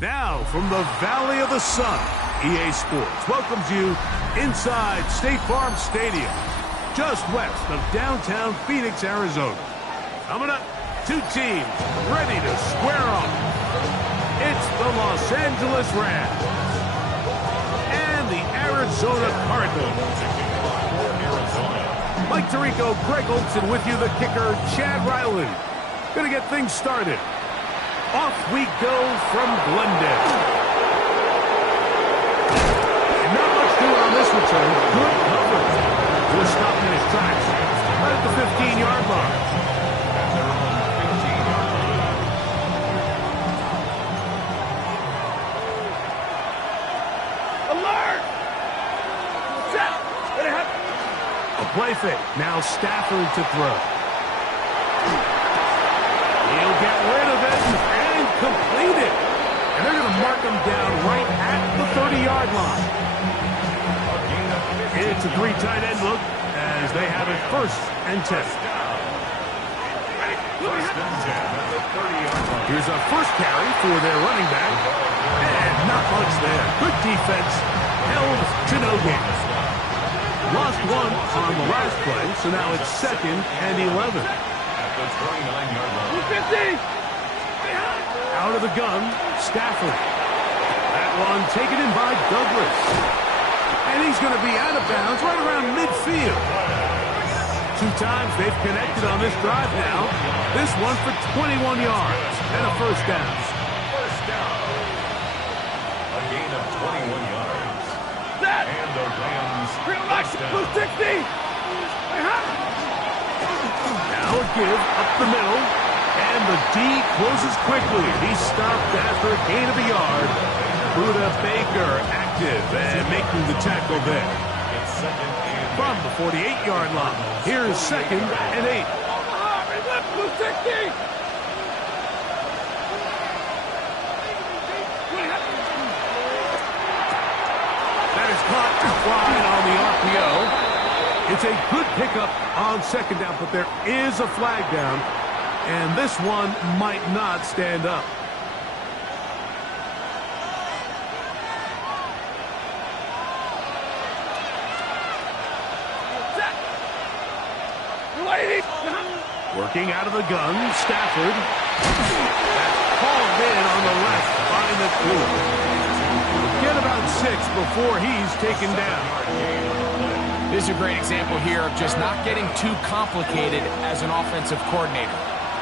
Now, from the Valley of the Sun, EA Sports welcomes you inside State Farm Stadium, just west of downtown Phoenix, Arizona. Coming up, two teams ready to square off. It's the Los Angeles Rams and the Arizona Cardinals. Mike Tirico, Greg Olson with you, the kicker, Chad Riley. Gonna get things started. Off we go from Glendale. And not much doing on this return. Good coverage. To a stop in his tracks. Right at the 15-yard line. Alert! Set! A play fake. Now Stafford to throw. He'll get rid of it. Completed. And they're going to mark him down right at the 30-yard line. It's a three tight end look as they have it 1st and 10. Here's a first carry for their running back. And not much there. Good defense. Held to no gain. Lost one on the last play, so now it's 2nd and 11. At the 29-yard line. 250. Out of the gun, Stafford. That one taken in by Douglas. And he's going to be out of bounds right around midfield. 2 times they've connected on this drive now. This one for 21 yards and a first down. First down. A gain of 21 yards. And the Rams first down. 60. Now a give up the middle. And the D closes quickly. He's stopped after a gain of a yard. Buda Baker active and making the tackle there. It's 2nd and From the 48-yard line, here's 2nd and 8. That is caught wide on the RPO. It's a good pickup on 2nd down, but there is a flag down, and this one might not stand up. Working out of the gun, Stafford. That's called in on the left by McClure. Get about 6 before he's taken down. This is a great example here of just not getting too complicated as an offensive coordinator.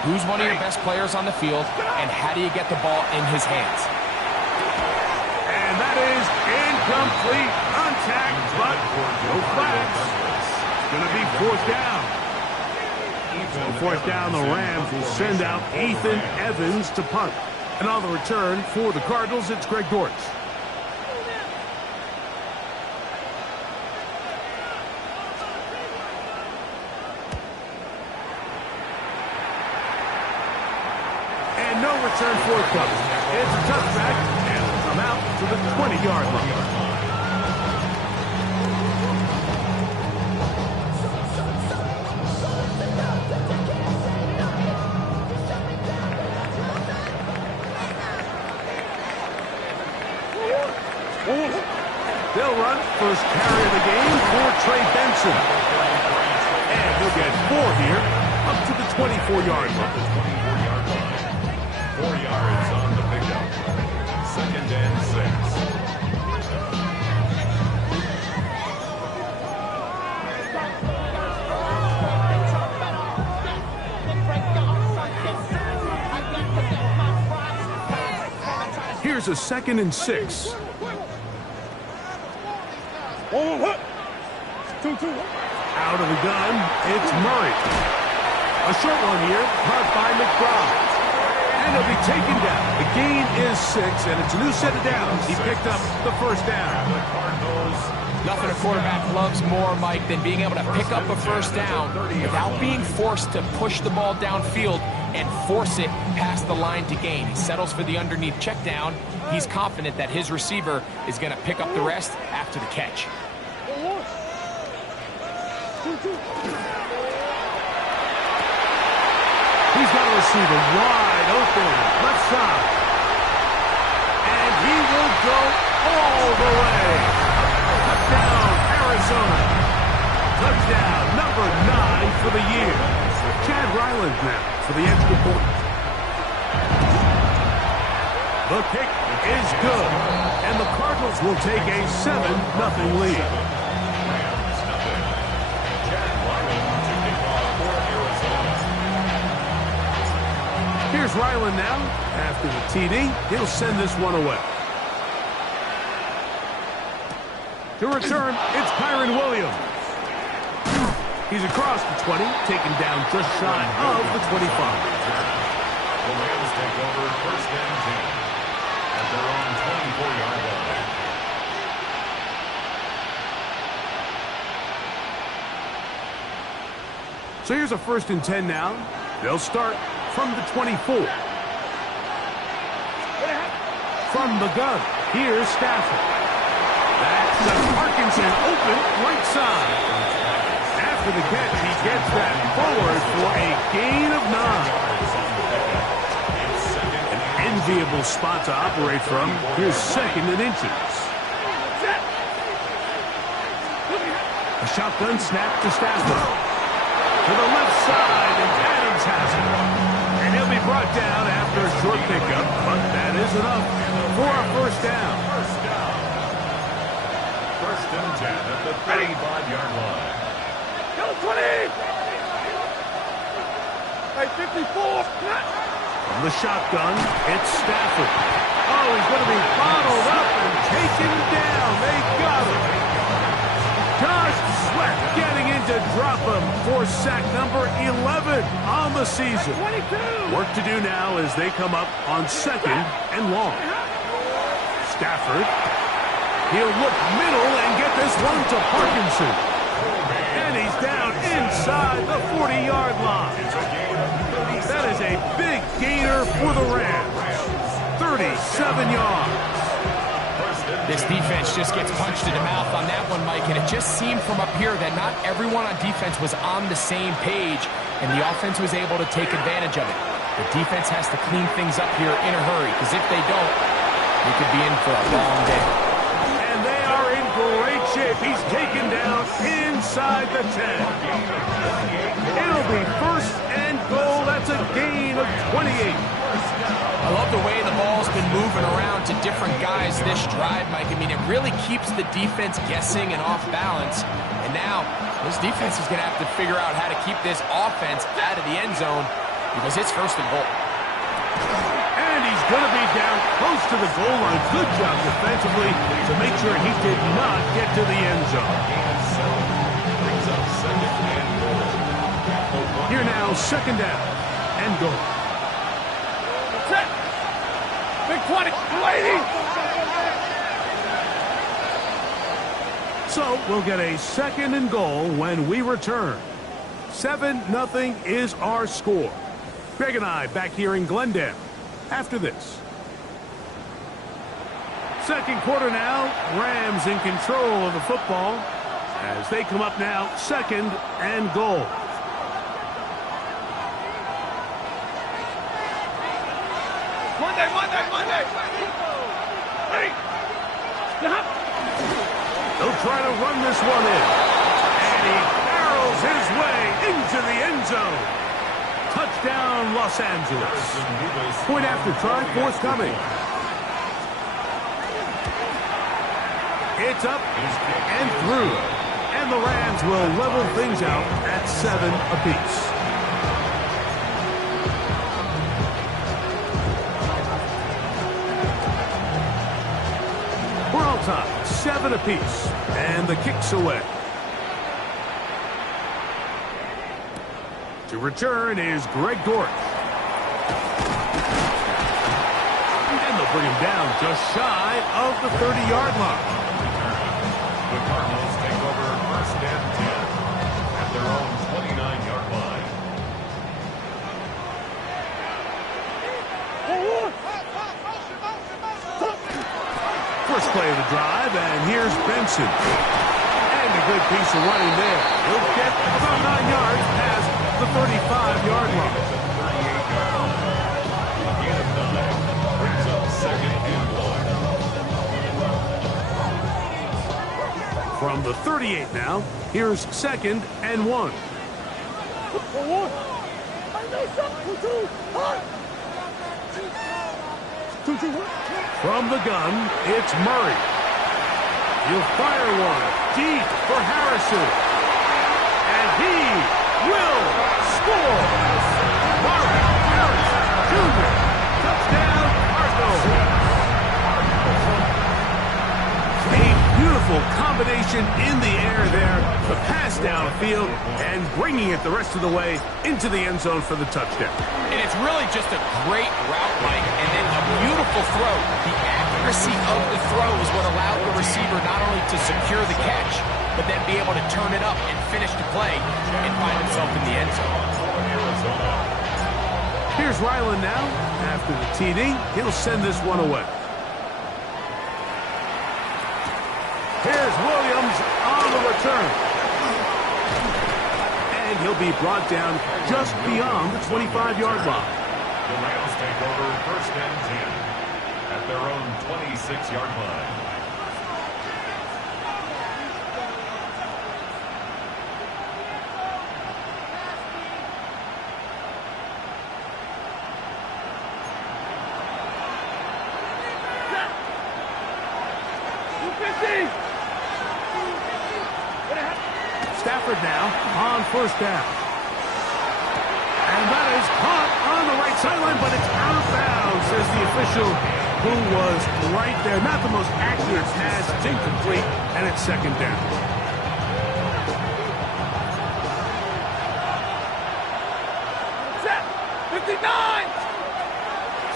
Who's one of your best players on the field, and how do you get the ball in his hands? And that is incomplete. Contact, but no flags. It's going to be 4th down. On 4th down, the Rams will send out Ethan Evans to punt. And on the return for the Cardinals, it's Greg Dortch. And no return forthcoming. It's a touchback, and will come out to the 20-yard line. They'll run first carry of the game for Trey Benson. And he'll get 4 here, up to the 24-yard line. 4 yards on the pickup. 2nd and 6. Here's a 2nd and 6. Out of the gun, it's Murray. A short one here, caught by McBride. And he'll be taken down. The gain is 6, and it's a new set of downs. He picked up the first down. Nothing a quarterback loves more, Mike, than being able to pick up a first down without being forced to push the ball downfield and force it past the line to gain. He settles for the underneath check down. He's confident that his receiver is going to pick up the rest after the catch. He's got a receiver wide open, left side. And he will go all the way. Touchdown, Arizona. Touchdown, number 9 for the year. Chad Ryland now for the extra point. The kick is good. And the Cardinals will take a 7-0 lead. Here's Ryland now. After the TD, he'll send this one away. To return, it's Kyron Williams. He's across the 20, taken down just shy of the 25. The Rams take over 1st and 10 at their own 24-yard line. So here's a 1st and 10 now. They'll start from the 24. From the gun, here's Stafford. That's Parkinson open right side. after the catch. He gets that forward for a gain of 9. An enviable spot to operate from. Here's 2nd and inches. A shotgun snap to Stafford. To the left side, and Adams has it. And he'll be brought down after a short pickup, but that is enough for a first down. First and 10 at the 35-yard line. Go 20! Hey, 54! From the shotgun, it's Stafford. Oh, he's going to be bottled up and taken down. They got him. Josh Sweat getting in to drop him for sack number 11 on the season. 22! Work to do now as they come up on 2nd and long. Stafford. He'll look middle and get this one to Parkinson. And he's down inside the 40-yard line. That is a big gainer for the Rams. 37 yards. This defense just gets punched in the mouth on that one, Mike, and it just seemed from up here that not everyone on defense was on the same page, and the offense was able to take advantage of it. The defense has to clean things up here in a hurry, because if they don't, they could be in for a long day. And they are in great shape. He's taken down inside the 10. It'll be 1st and goal. That's a gain of 28. I love the way the ball's been moving around to different guys this drive, Mike. I mean, it really keeps the defense guessing and off balance. And now, this defense is going to have to figure out how to keep this offense out of the end zone because it's 1st and goal. And he's going to be down close to the goal line. Good job defensively to make sure he did not get to the end zone. Here now, 2nd down and goal. Big 20, waiting! So we'll get a 2nd and goal when we return. 7-0 is our score. Greg and I back here in Glendale after this. 2nd quarter now. Rams in control of the football as they come up now 2nd and goal. Monday! Hey! They'll try to run this one in. And he barrels his way into the end zone. Touchdown, Los Angeles. Point after try forthcoming. It's up and through. And the Rams will level things out at 7 apiece. We're all tied, 7 apiece, and the kick's away. To return is Greg Dortch. And they'll bring him down just shy of the 30-yard line. The Cardinals take over 1st and 10 at their own 29-yard line. First play of the drive, and here's Benson. And a good piece of running there. He'll get about 9 yards past the 35-yard line. Gain of 9 brings up 2nd and 1. From the 38 now, here's 2nd and 1. From the gun, it's Murray. He'll fire one deep for Harrison. And he will score. Murray Harrison Jr. Touchdown, Cardinals. A beautiful combination in the air there. The pass downfield and bringing it the rest of the way into the end zone for the touchdown. And it's really just a great route, Mike, and then a beautiful throw. The accuracy of the throw is what allowed the receiver not only to secure the catch, but then be able to turn it up and finish the play and find himself in the end zone. Here's Ryland now. After the TD, he'll send this one away. Here's Williams on the return. and he'll be brought down just beyond the 25-yard line. The Rams take over 1st and 10 at their own 26-yard line. Stafford now on 1st down. And that is caught on the right sideline, but it's out of bounds, says the official who was right there. Not the most accurate pass. It's incomplete, and it's 2nd down. Set. 59.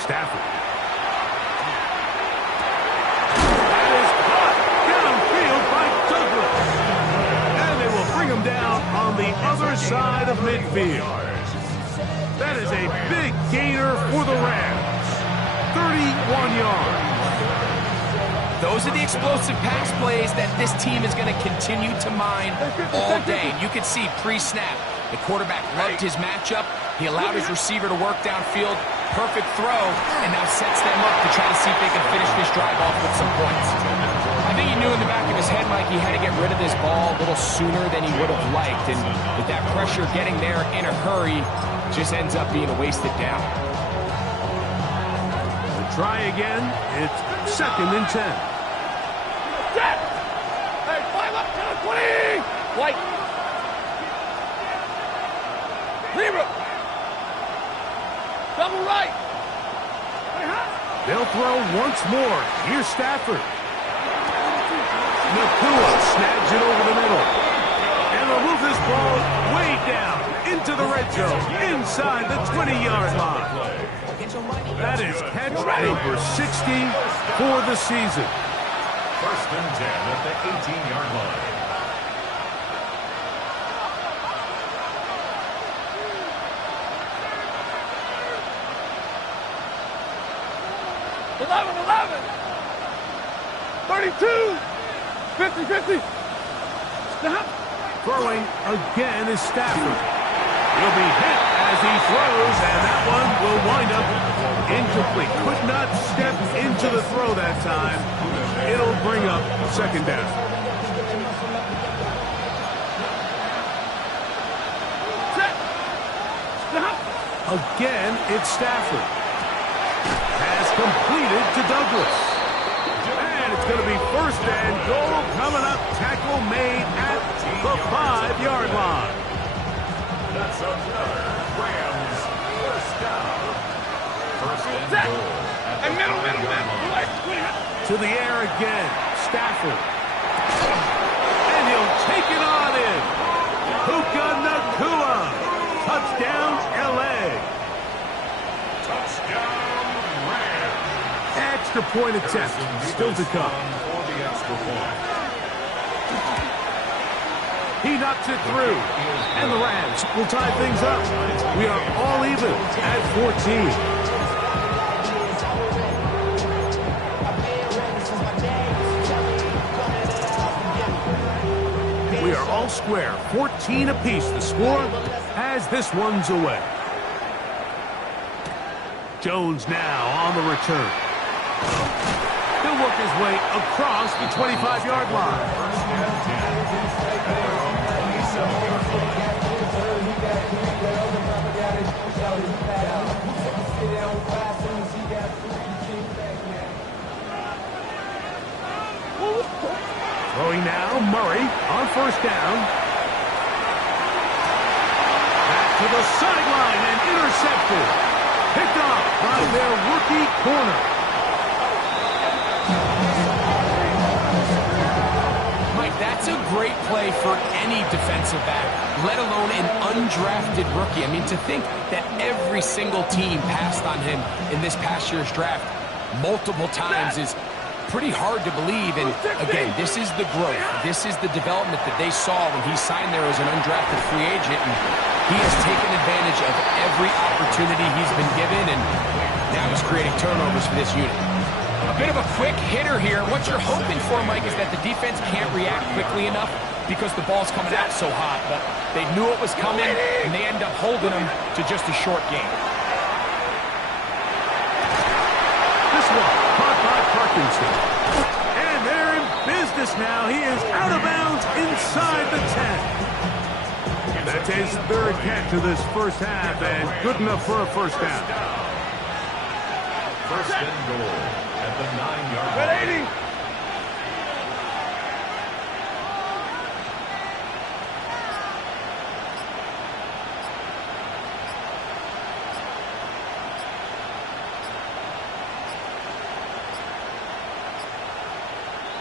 Stafford. That is caught downfield by Douglas. And they will bring him down on the other side of midfield. That is a big gainer for the Rams. 31 yards. Those are the explosive pass plays that this team is going to continue to mine all day. And you can see pre-snap, the quarterback loved his matchup. He allowed his receiver to work downfield. Perfect throw, and now sets them up to try to see if they can finish this drive off with some points. I think he knew in the back of his head, Mike, he had to get rid of this ball a little sooner than he would have liked. And with that pressure getting there in a hurry, just ends up being a wasted down. Try again. It's 2nd and 10. Set. Hey, 5 up, 20. White. Libra. Double right. They'll throw once more. Here's Stafford. Nakua snags it over the middle. And they'll move this ball way down into the red zone, inside the 20-yard line. That is catch number 60 for the season. 1st and 10 at the 18-yard line. 11. 32. 50. Stop. Throwing again is Stafford. He'll be hit as he throws, and that one will wind up incomplete. Could not step into the throw that time. It'll bring up 2nd down. Set. Stop. Again, it's Stafford. Has completed to Douglas. And it's going to be 1st and goal coming up. Tackle made at the 5-yard line. That's another Rams 1st down. 1st and Set. goal. And middle. To the air again. Stafford. And he'll take it on in. Puka Nakua. Touchdown, L.A. Touchdown, Rams. Extra point attempt. Still to come. For the extra point. He knocks it through. And the Rams will tie things up. We are all even at 14. We are all square, 14 apiece. The score as this one's away. Jones now on the return. He'll work his way across the 25-yard line. Throwing now, Murray on 1st down. Back to the sideline and intercepted. Picked off by their rookie corner. Mike, that's a great play for any defensive back, let alone an undrafted rookie. I mean, to think that every single team passed on him in this past year's draft multiple times is pretty hard to believe. And again, this is the growth. This is the development that they saw when he signed there as an undrafted free agent. And he has taken advantage of every opportunity he's been given, and now he's creating turnovers for this unit. A bit of a quick hitter here. What you're hoping for, Mike, is that the defense can't react quickly enough because the ball's coming out so hot, but they knew it was coming, and they end up holding them to just a short game. This one, caught by Parkinson. And they're in business now. He is out of bounds inside the 10. That's his third catch of this first half, and good enough for a first down. First and goal at the 9-yard line. 80.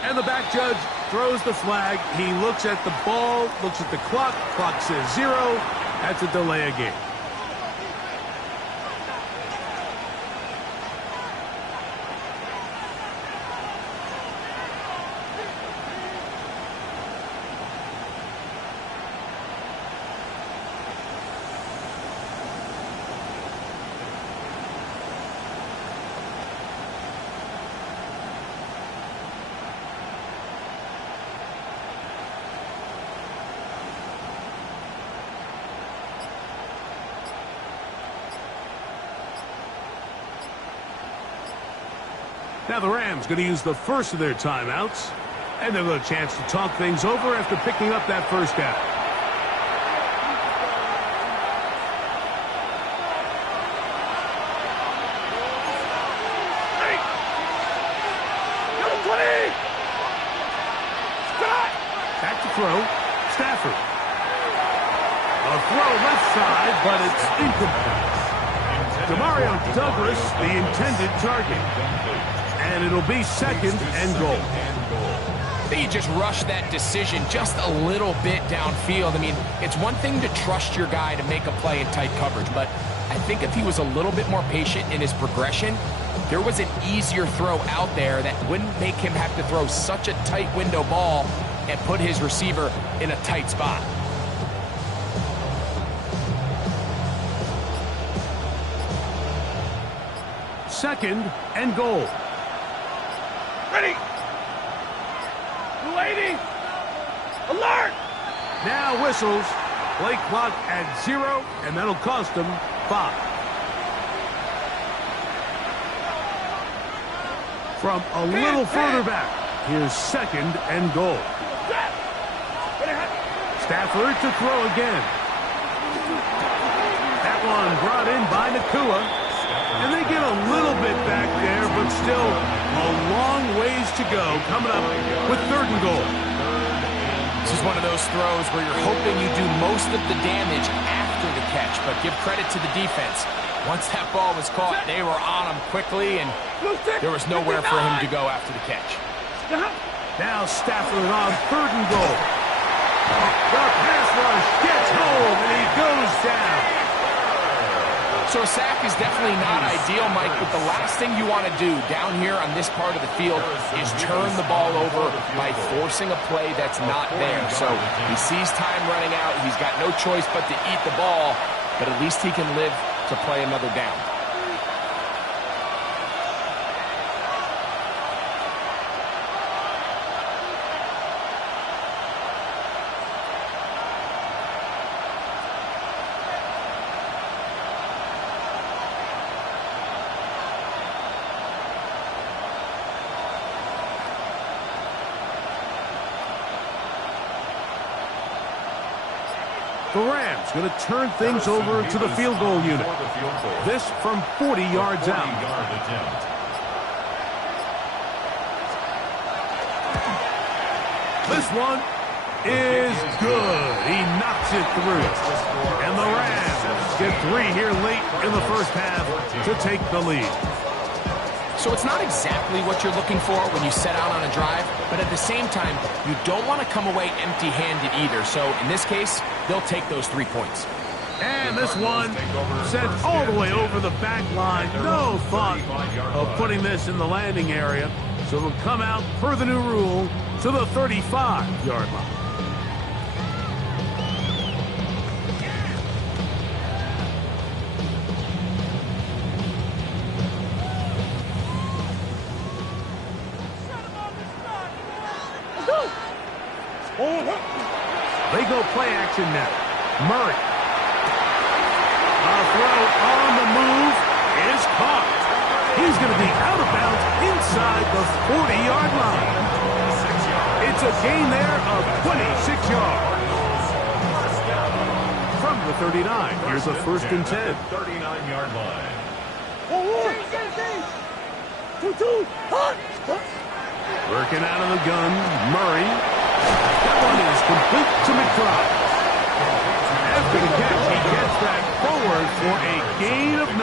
And the back judge throws the flag. He looks at the ball, looks at the clock. Clock says 0. That's a delay of game. Now the Rams going to use the first of their timeouts, and they'll get a chance to talk things over after picking up that first down. Back to throw. Stafford. A throw left side, but it's incomplete. Demario Douglas, the intended target. And it'll be second and goal. They just rushed that decision just a little bit downfield. I mean, it's one thing to trust your guy to make a play in tight coverage, but I think if he was a little bit more patient in his progression, there was an easier throw out there that wouldn't make him have to throw such a tight window ball and put his receiver in a tight spot. Second and goal. Ready. 280. Alert. Now whistles. Play clock at 0, and that'll cost them 5. From a little further back, here's second and goal. Stafford to throw again. That one brought in by Nakua. And they get a little bit back there, but still a long ways to go coming up with third and goal. This is one of those throws where you're hoping you do most of the damage after the catch, but give credit to the defense. Once that ball was caught, they were on him quickly, and there was nowhere for him to go after the catch. Now Stafford on third and goal. The pass rush gets home, and he goes down. So a sack is definitely not ideal, Mike, but the last thing you want to do down here on this part of the field is turn the ball over by forcing a play that's not there. So he sees time running out. He's got no choice but to eat the ball, but at least he can live to play another down. The Rams going to turn things over to the field goal unit. This from 40 yards out. This one is good. He knocks it through. And the Rams get 3 here late in the first half to take the lead. So it's not exactly what you're looking for when you set out on a drive, but at the same time, you don't want to come away empty-handed either. So in this case, they'll take those 3 points. And this one sent all the way over the back line. No thought of putting this in the landing area. So it'll come out per the new rule to the 35-yard line. They go play action now. Murray. A throw on the move is caught. He's going to be out of bounds inside the 40-yard line. It's a gain there of 26 yards. From the 39, here's a 1st and 10. 39-yard line. Working out of the gun, Murray. That one is complete to McBride. After the catch, he gets that forward for a gain of 9.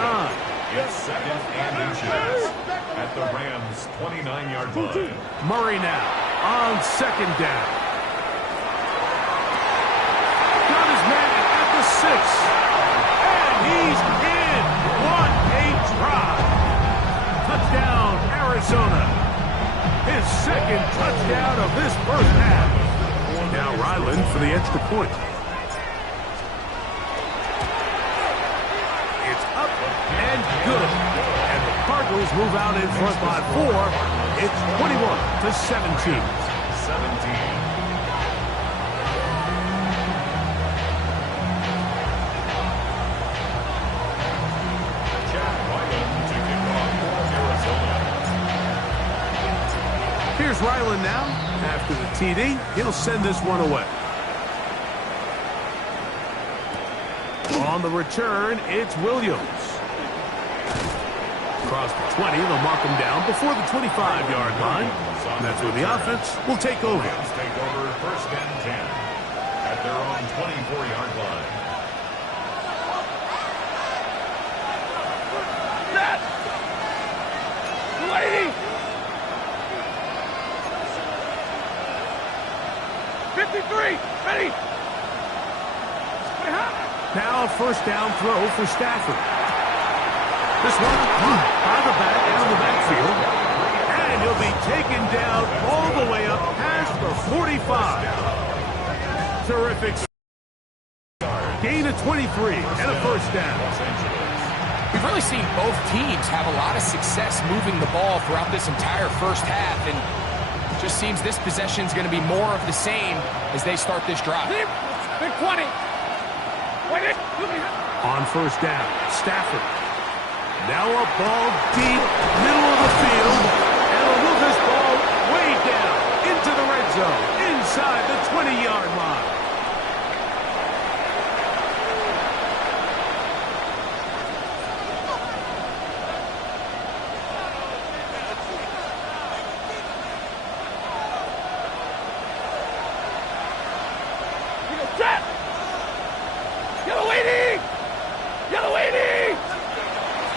It's 2nd and inches at the Rams' 29-yard line. Murray now on 2nd down. Got his man at the 6. And he's in. What a drive. Touchdown, Arizona. His 2nd touchdown of this first half. Now Ryland for the extra point. It's up and good. And the Cardinals move out in front by 4. It's 21-17. 17. Here's Ryland now. After the TD, he'll send this one away. On the return, it's Williams. Across the 20, they'll mark him down before the 25-yard line. And that's where the offense will take over. Rams take over 1st and 10 at their own 24-yard line. Lady! 53! Ready! Now a 1st down throw for Stafford. This one caught by the back out of the backfield. And he'll be taken down all the way up past the 45. Terrific. Gain of 23 and a 1st down. We've really seen both teams have a lot of success moving the ball throughout this entire first half, and it just seems this possession is going to be more of the same as they start this drive. Big 20! On 1st down, Stafford. Now a ball deep, middle of the field, and will move this ball way down into the red zone, inside the 20-yard line.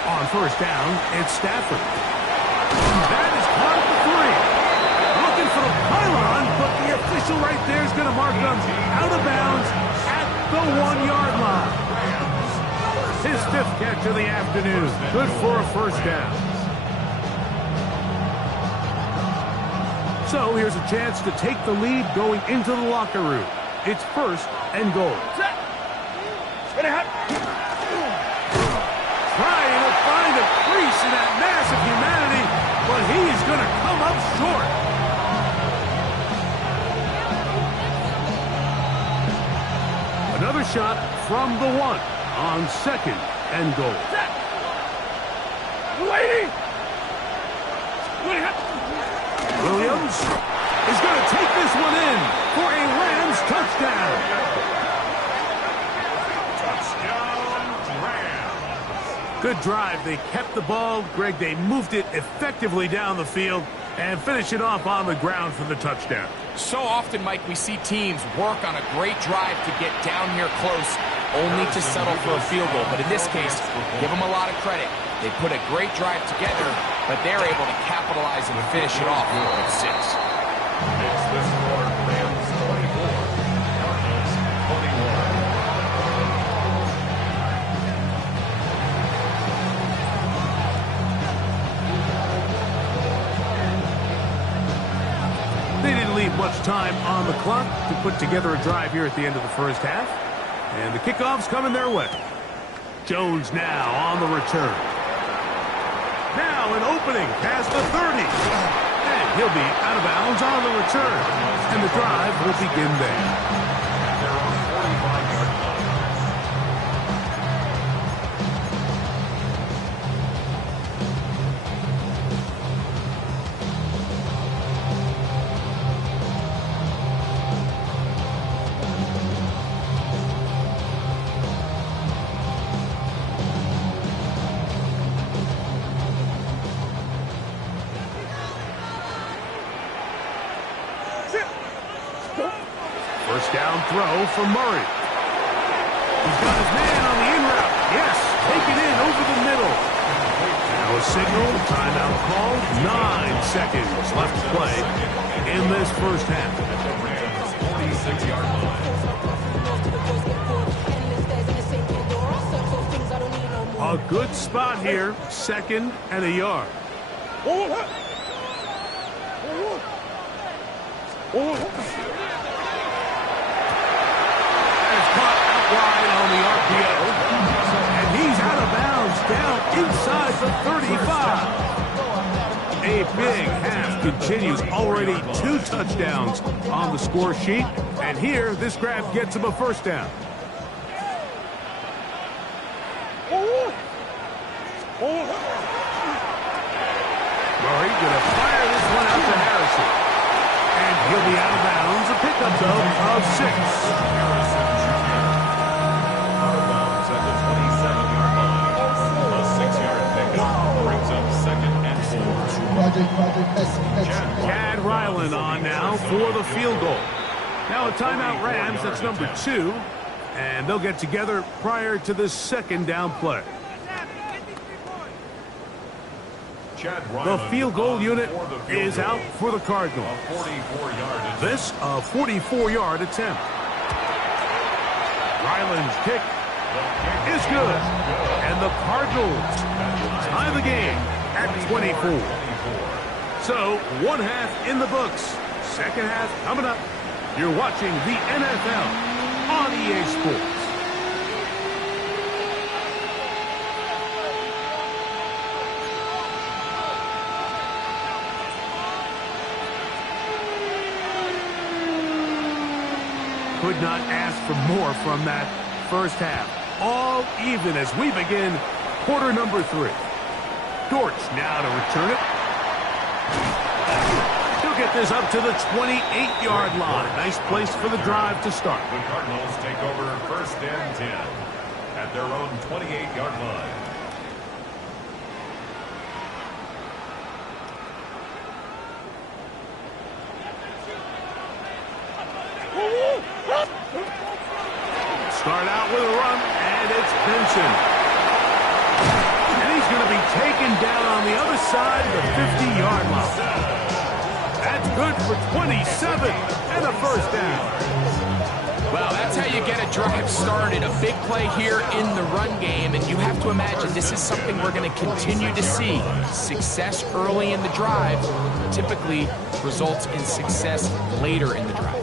On 1st down, it's Stafford. That is caught at the 3. Looking for the pylon, but the official right there is going to mark them out of bounds at the 1-yard line. His 5th catch of the afternoon. Good for a 1st down. So here's a chance to take the lead going into the locker room. It's 1st and goal. Trying to find a crease in that mass of humanity, but he is going to come up short. Another shot from the 1 on 2nd and goal. Williams is going to take this one in for a Rams touchdown. Good drive. They kept the ball. Greg, they moved it effectively down the field and finish it off on the ground for the touchdown. So often, Mike, we see teams work on a great drive to get down here close, only to settle for a field goal. But in this case, give them a lot of credit. They put a great drive together, but they're able to capitalize and finish it off with 6. It's the score, Rams 24, Cardinals 21. They didn't leave much time on the clock to put together a drive here at the end of the first half. And the kickoff's coming their way. Jones now on the return. Now an opening past the 30. And he'll be out of bounds on the return And the drive will begin there. They're on 45-yard line. First down throw for Murray. He's got his man on the in route. Yes, take it in over the middle. Now a signal, timeout called. 9 seconds left to play in this first half. 46-yard line. A good spot here, 2nd and a yard. Wide on the RPO, and he's out of bounds down inside the 35. A big half continues. Already 2 touchdowns on the score sheet, and here this grab gets him a first down. Murray gonna fire this one out to Harrison, and he'll be out of bounds. A pickup though of 6. Chad Ryland on now for the field goal. Now a timeout Rams, that's number 2. And they'll get together prior to the second down play. The field goal unit is out for the Cardinals. This a 44-yard attempt. Ryland's kick is good. And the Cardinals tie the game at 24. So, 1 half in the books. Second half coming up. You're watching the NFL on EA Sports. Could not ask for more from that first half. All even as we begin quarter number 3. Dortch now to return it. He'll get this up to the 28-yard line. Nice place for the drive to start. The Cardinals take over 1st and 10 at their own 28-yard line. Start out with a run, and it's Benson. And he's going to be taken down on the other side of the 50-yard line. That's good for 27 and a first down. Well, that's how you get a drive started. A big play here in the run game, and you have to imagine this is something we're going to continue to see. Success early in the drive typically results in success later in the drive.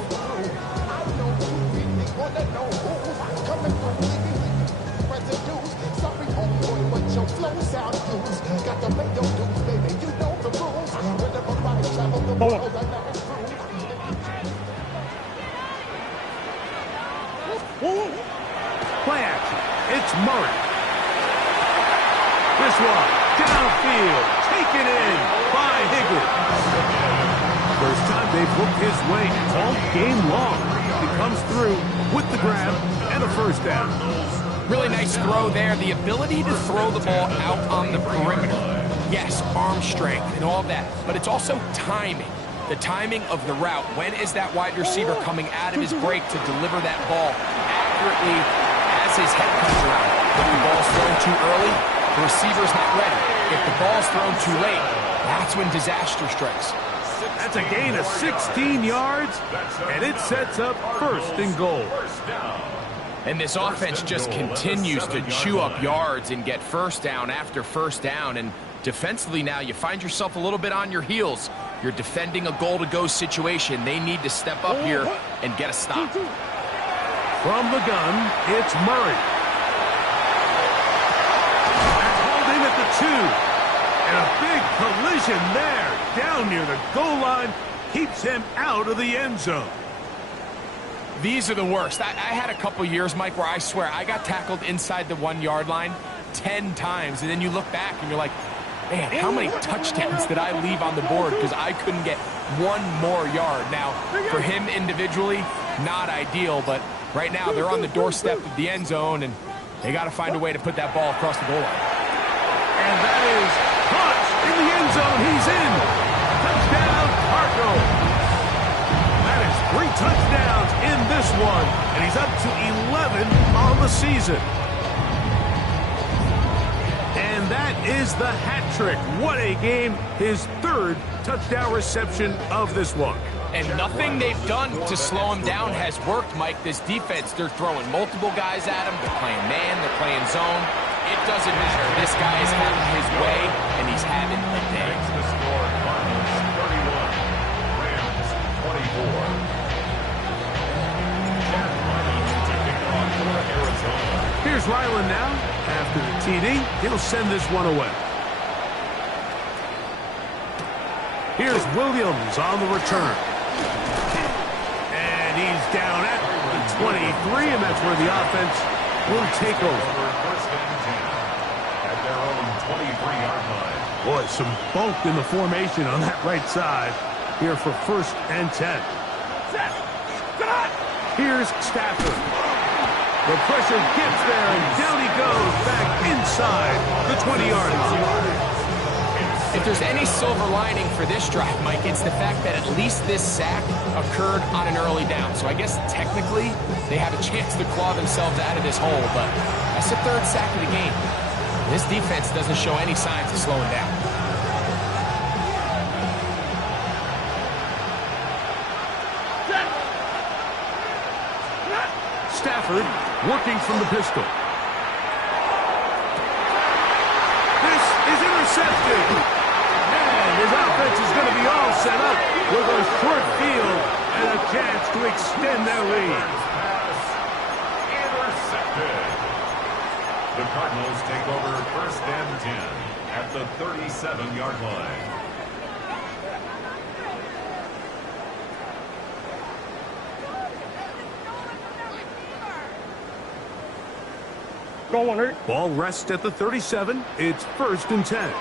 Play action. It's Murray. This one, downfield, taken in by Higgins. First time they've looked his way all game long. He comes through with the grab and a first down. Really nice throw there. The ability to throw the ball out on the perimeter. Yes, arm strength and all that, but it's also timing. The timing of the route. When is that wide receiver coming out of his break to deliver that ball accurately as his head comes around? If the ball's thrown too early, the receiver's not ready. If the ball's thrown too late, that's when disaster strikes. That's a gain of 16 yards, and it sets up 1st and goal. And this offense just continues to chew up yards and get first down after first down. And defensively now, you find yourself a little bit on your heels. You're defending a goal-to-go situation. They need to step up here and get a stop. From the gun, it's Murray. That's hauled in at the 2. And a big collision there, down near the goal line. keeps him out of the end zone. These are the worst. I had a couple years, Mike, where I swear I got tackled inside the 1 yard line 10 times, and then you look back and you're like, man, how many touchdowns did I leave on the board because I couldn't get one more yard? Now, for him individually, not ideal, but right now they're on the doorstep of the end zone, and they got to find a way to put that ball across the goal line. And that is caught in the end zone. He's in. Touchdown, Cardinals. That is 3 touchdowns in this one, and he's up to 11 on the season. And that is the hat trick. What a game. His 3rd touchdown reception of this one. And nothing they've done to slow him down has worked, Mike. This defense, they're throwing multiple guys at him. They're playing man, they're playing zone. It doesn't matter. This guy is having his way, and he's having a day. The score, Cardinals 31, Rams 24. Jack Ryland to kick off for Arizona. Here's Ryland now. After the TD, he'll send this one away. Here's Williams on the return. And he's down at the 23, and that's where the offense will take over. First and 10 at their own 23-yard line. Boy, some bulk in the formation on that right side here for 1st and 10. Here's Stafford. The pressure gets there, and down he goes back inside the 20-yard line. If there's any silver lining for this drive, Mike, it's the fact that at least this sack occurred on an early down. So I guess technically they have a chance to claw themselves out of this hole, but that's the 3rd sack of the game. This defense doesn't show any signs of slowing down. Stafford working from the pistol. This is intercepted. And his offense is going to be all set up with a short field and a chance to extend their lead. Intercepted. The Cardinals take over 1st and 10 at the 37-yard line. Ball rests at the 37. It's 1st and 10.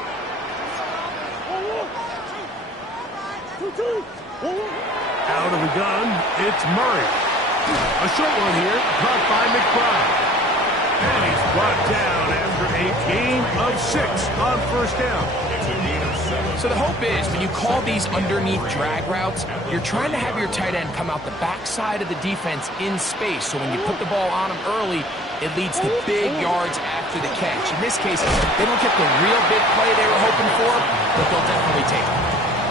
Out of the gun, it's Murray. A short one here, caught by McBride. And he's brought down after a gain of 6 on 1st down. It's a gain of 7. So the hope is when you call these underneath drag routes, you're trying to have your tight end come out the backside of the defense in space. So when you put the ball on him early, it leads to big yards after the catch. In this case, they don't get the real big play they were hoping for, but they'll definitely take it.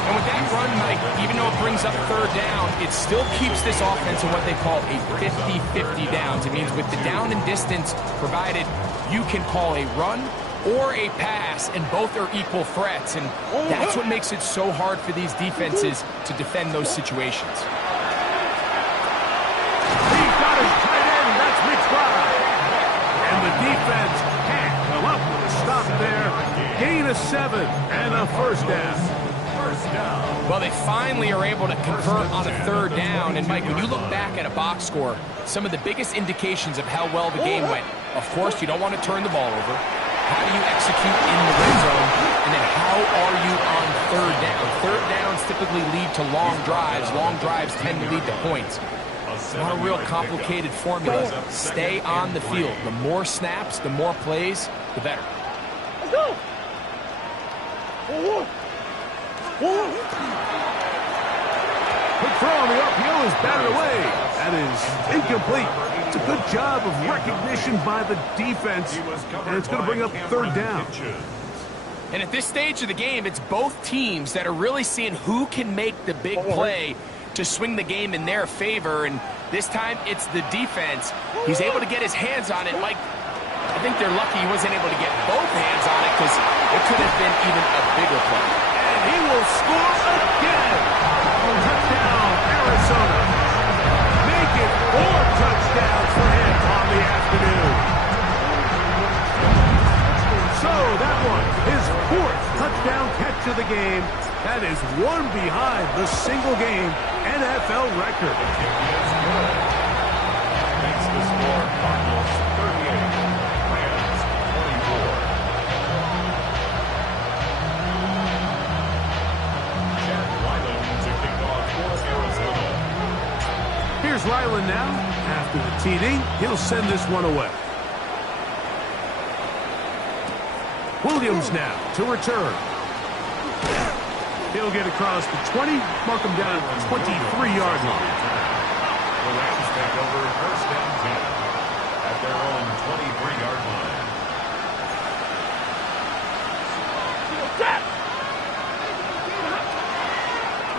And with that run, Mike, even though it brings up 3rd down, it still keeps this offense in what they call a 50-50 downs. It means with the down and distance provided, you can call a run or a pass, and both are equal threats. And that's what makes it so hard for these defenses to defend those situations. He's got his tight end. That's McBride. And the defense can't come up with a stop there. Gain of 7 and a 1st down. Well, they finally are able to convert on a 3rd down. And, Mike, when you look back at a box score, some of the biggest indications of how well the game went, of course, you don't want to turn the ball over. How do you execute in the red zone? And then how are you on 3rd down? 3rd downs typically lead to long drives. Long drives tend to lead to points. It's not a real complicated formula. Stay on the field. The more snaps, the more plays, the better. Quick throw on the uphill is batted away. That is incomplete. It's a good job of recognition by the defense, and it's going to bring up 3rd down. And at this stage of the game, it's both teams that are really seeing who can make the big play to swing the game in their favor, and this time it's the defense. He's able to get his hands on it. Mike, I think they're lucky he wasn't able to get both hands on it because it could have been even a bigger play. And he will score again. Touchdown, Arizona. Make it 4 touchdowns for him on the afternoon. So that one, his 4th touchdown catch of the game. That is one behind the single-game NFL record. The kick is good. Makes the score Cardinals 38, Rams 24. Chad Ryland to kick off for Arizona. Here's Ryland now. After the TD, he'll send this one away. Williams now to return. He'll get across the 20, mark him down at the 23-yard line. The Rams take over first and 10 at their own 23-yard line.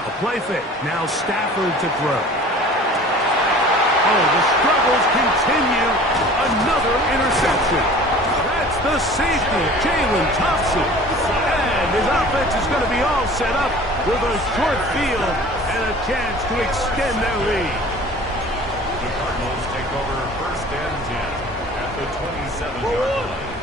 A play fake. Now Stafford to throw. Oh, the struggles continue. Another interception. That's the safety, Jalen Thompson. And his offense is going to be all set up with a short field and a chance to extend their lead. The Cardinals take over first and 10 at the 27-yard line.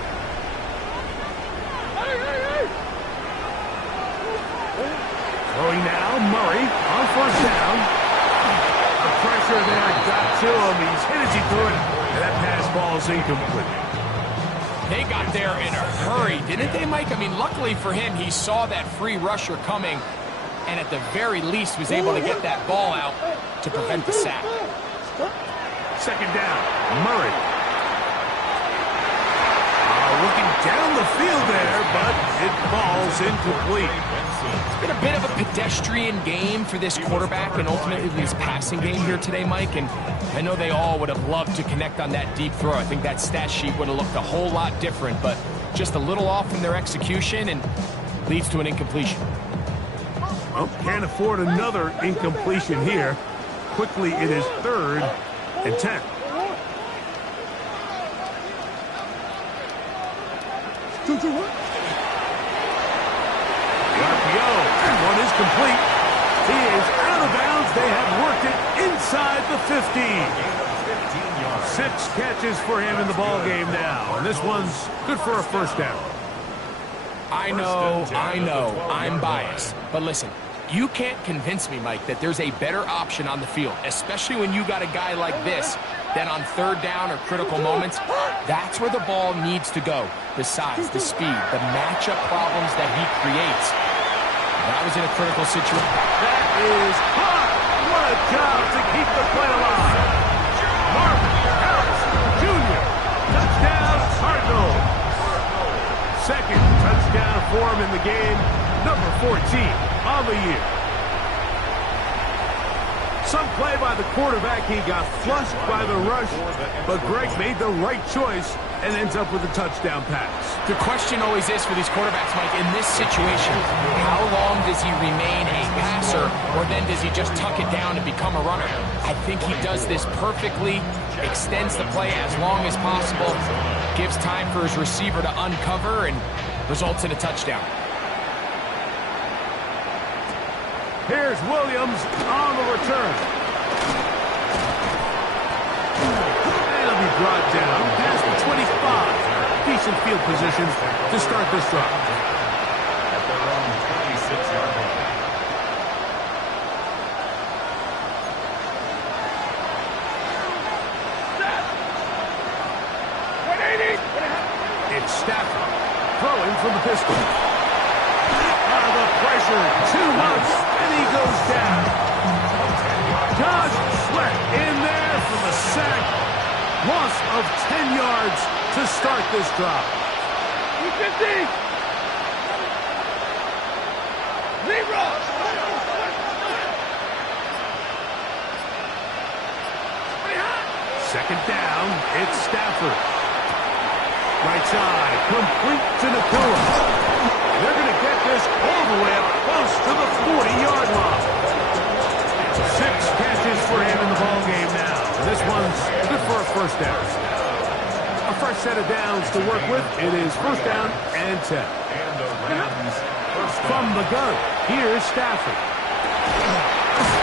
Throwing now, Murray on first down. The pressure there got to him. He's hit as he threw it, and that pass ball is incomplete. They got there in a hurry, didn't they, Mike? I mean, luckily for him, he saw that free rusher coming, and at the very least was able to get that ball out to prevent the sack. Second down, Murray. Looking down the field there, but it falls incomplete. It's been a bit of a pedestrian game for this quarterback and ultimately this passing game here today, Mike. And I know they all would have loved to connect on that deep throw. I think that stat sheet would have looked a whole lot different, but just a little off in their execution and leads to an incompletion. Well, can't afford another incompletion here. Quickly, it is 3rd and 10. The RPO, one is complete. He is out of bounds. They have worked it inside the 15. 6 catches for him in the ball game now, and this one's good for a first down. I know, I'm biased, but listen, you can't convince me, Mike, that there's a better option on the field, especially when you got a guy like this, that on 3rd down or critical moments, that's where the ball needs to go. The size, the speed, the matchup problems that he creates. That was in a critical situation. That is hard. What a job to keep the play alive. Marvin Harrison Jr. Touchdown, Cardinals. Second touchdown for him in the game. Number 14 on the year. Some play by the quarterback. He got flushed by the rush, but Greg made the right choice and ends up with a touchdown pass. The question always is for these quarterbacks, Mike, in this situation, how long does he remain a passer, or then does he just tuck it down and become a runner? I think he does this perfectly, extends the play as long as possible, gives time for his receiver to uncover, and results in a touchdown. Here's Williams on the return. And he'll be brought down past the 25. Decent field position to start this drive. At their own 26-yard line. It's Stafford throwing from the pistol. The pressure, too much, and he goes down. Josh Sweat in there for the sack. Loss of 10 yards to start this drive. 250. Zero. Second down, it's Stafford. Right side, complete to Nakua. They're going to get this all the way up close to the 40-yard line. 6 catches for him in the ball game now. And this one's good for a first down. A fresh set of downs to work with. It is first down and 10. And the Rams first down. From the gun, here's Stafford.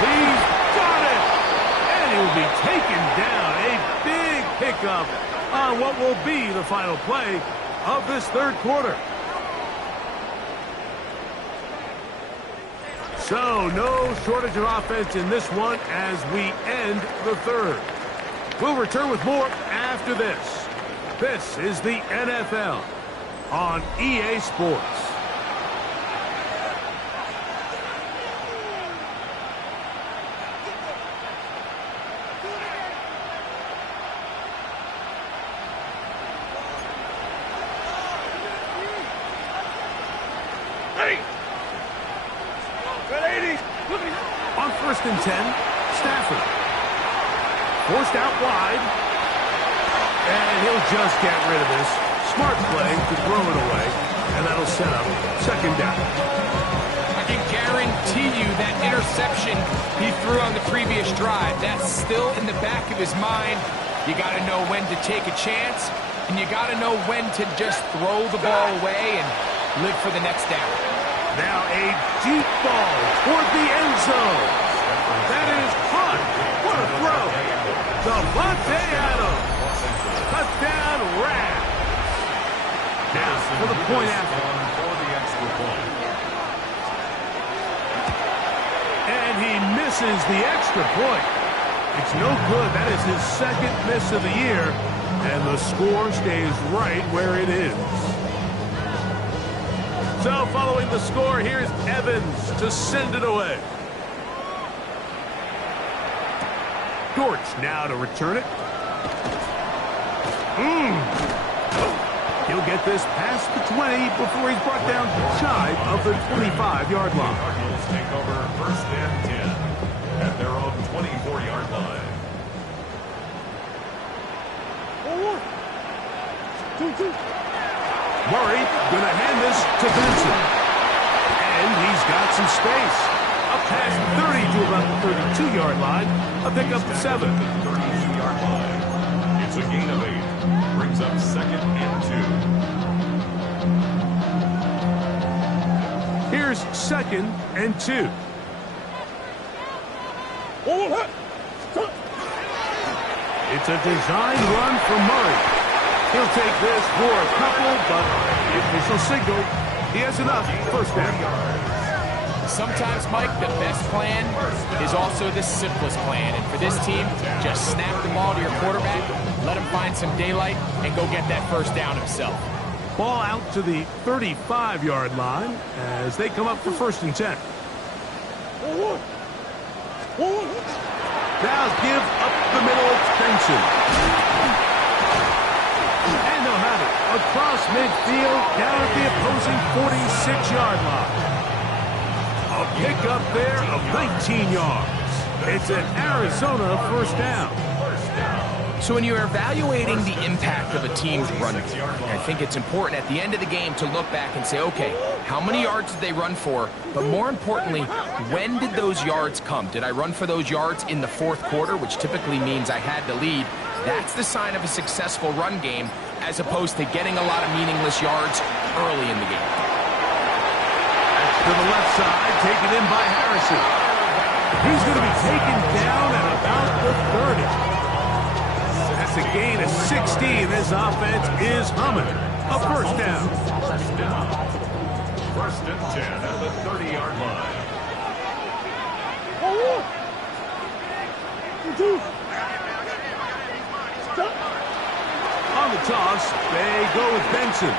He's got it! And he'll be taken down. A big pickup on what will be the final play of this third quarter. So, no shortage of offense in this one as we end the third. We'll return with more after this. This is the NFL on EA Sports. On 1st and 10, Stafford. Forced out wide. And he'll just get rid of this. Smart play to throw it away. And that'll set up 2nd down. I can guarantee you that interception he threw on the previous drive, that's still in the back of his mind. You got to know when to take a chance, and you got to know when to just throw the ball away and live for the next down. Now a deep ball toward the end zone. That is caught. What a throw. Davante Adams. Touchdown Rams. Now for the point after. And he misses the extra point. It's no good. That is his 2nd miss of the year. And the score stays right where it is. So following the score, here's Evans to send it away. Dortch now to return it. He'll get this past the 20 before he's brought down shy of the 25-yard line. Cardinals take over 1st and 10 at their own 24-yard line. Murray going to hand this to Benson. And he's got some space. Up past the 30 to about the 32-yard line. A pickup of 7. 32-yard line. It's a gain of 8. Brings up 2nd and 2. Here's 2nd and 2. It's a design run for Murray. He'll take this for a couple, but the official signal, he has enough. 1st down. Sometimes, Mike, the best plan is also the simplest plan. And for this team, just snap the ball to your quarterback, let him find some daylight, and go get that 1st down himself. Ball out to the 35-yard line as they come up for 1st and 10. Now give up the middle. It's Benson. And they'll have it across midfield down at the opposing 46-yard line. A pickup there of 19 yards. It's an Arizona 1st down. So when you're evaluating the impact of a team's run game, I think it's important at the end of the game to look back and say, okay, how many yards did they run for? But more importantly, when did those yards come? Did I run for those yards in the 4th quarter, which typically means I had to lead? That's the sign of a successful run game, as opposed to getting a lot of meaningless yards early in the game. To the left side, taken in by Harrison. He's going to be taken down at about the 30. That's a gain of 16. This offense is humming. A 1st down. 1st and 10 at the 30-yard line. On the toss, they go with Benson.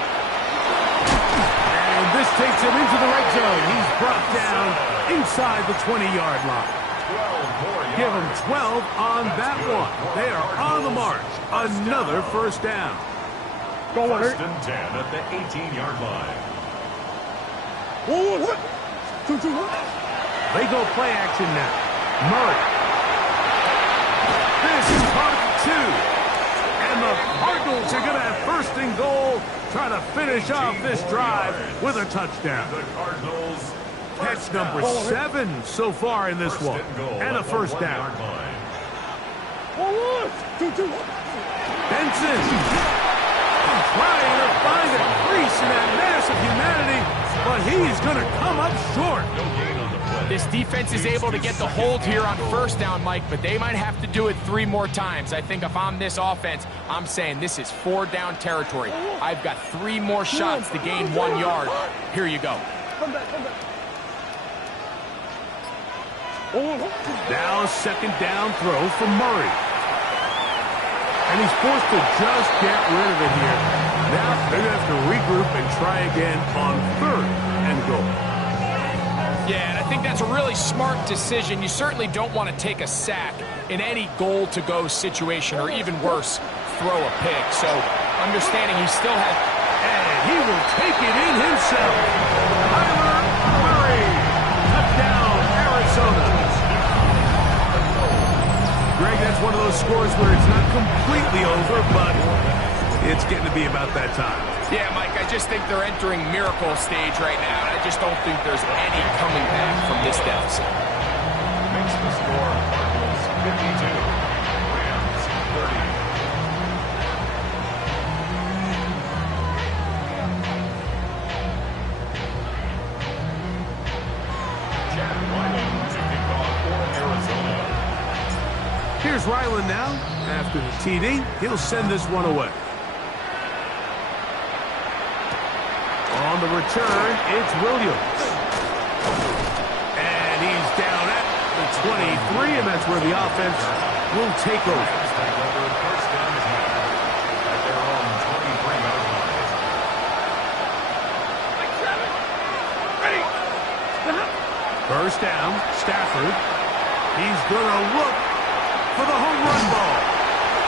And this takes him into the red zone. He's brought down inside the 20-yard line. Give him 12 on that one. They are on the march. Another 1st down. 1st and 10 at the 18-yard line. They go play action now. Murray. This is part of the 2. And the Cardinals are going to have 1st and goal, trying to finish off this drive with a touchdown. The Cardinals Catch number 7 so far in this one. And a 1st down. Benson trying to find a crease in that mass of humanity, but he's going to come up short. This defense is able to get the hold here on 1st down, Mike, but they might have to do it 3 more times. I think if I'm this offense, I'm saying this is 4 down territory. I've got 3 more shots to gain 1 yard. Here you go. Come back. Now a second down throw from Murray. And he's forced to just get rid of it here. Now they're going to have to regroup and try again on third and goal. Yeah, and I think that's a really smart decision. You certainly don't want to take a sack in any goal-to-go situation, or even worse, throw a pick. So understanding he still has... And he will take it in himself. Kyler Murray. Touchdown, Arizona. Greg, that's one of those scores where it's not completely over, but it's getting to be about that time. Yeah, Mike, I just think they're entering miracle stage right now, and I just don't think there's any coming back from this deficit. Makes the score Cardinals 52, Rams 30. Here's Ryland now. After the TD, he'll send this one away. On the return, it's Williams. And he's down at the 23, and that's where the offense will take over. First down is at their own 23-yard line. First down, Stafford. He's going to look for the home run ball.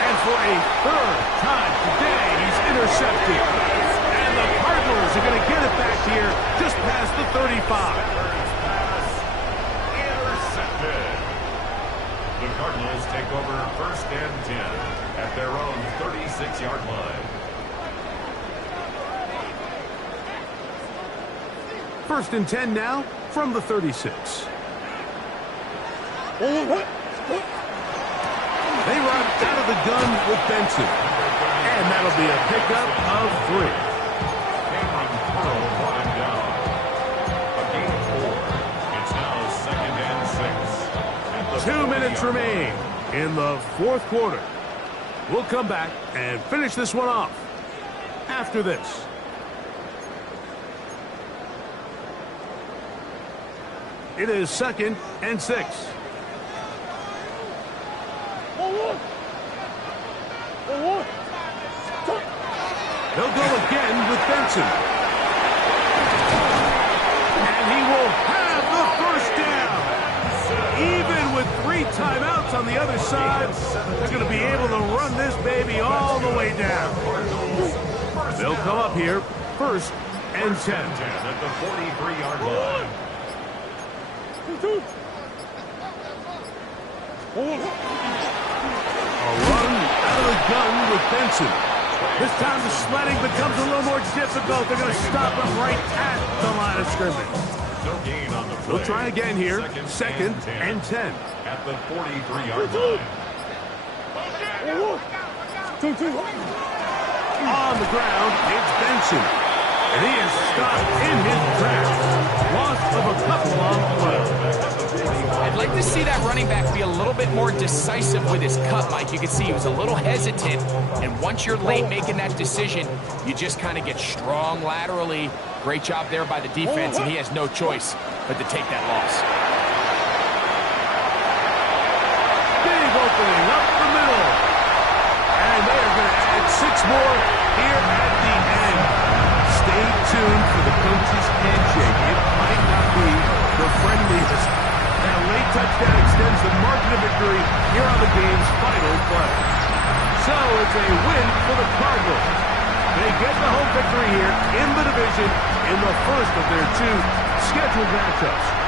And for a third time today, he's intercepted. And the Cardinals are going to get it back here just past the 35. Intercepted. The Cardinals take over first and 10 at their own 36-yard line. First and 10 now from the 36. They run out of the gun with Benson. And that'll be a pickup of 3. Cameron Curl brought him down. A gain of 4. It's now second and 6. 2 minutes remain in the fourth quarter. We'll come back and finish this one off after this. It is second and 6. They'll go again with Benson. And he will have the first down. Even with 3 timeouts on the other side, they're going to be able to run this baby all the way down. They'll come up here first and 10. At the 43-yard line. A run out of the gun with Benson. This time the sledding becomes a little more difficult. They're going to stop him right at the line of scrimmage. No gain on the play. They'll try again here. Second and 10. At the 43-yard line. On the ground, it's Benson. And he is stopped in his tracks. Loss of a couple on the play. I'd like to see that running back be a little bit more decisive with his cut, Mike. You can see he was a little hesitant, and once you're late making that decision, you just kind of get strong laterally. Great job there by the defense, and he has no choice but to take that loss. Big opening up the middle. And they are going to add 6 more here at the end. Stay tuned for the coach's handshake. It might not be the friendliest. That late touchdown extends the margin of victory here on the game's final play. So it's a win for the Cardinals. They get the home victory here in the division in the first of their 2 scheduled matchups.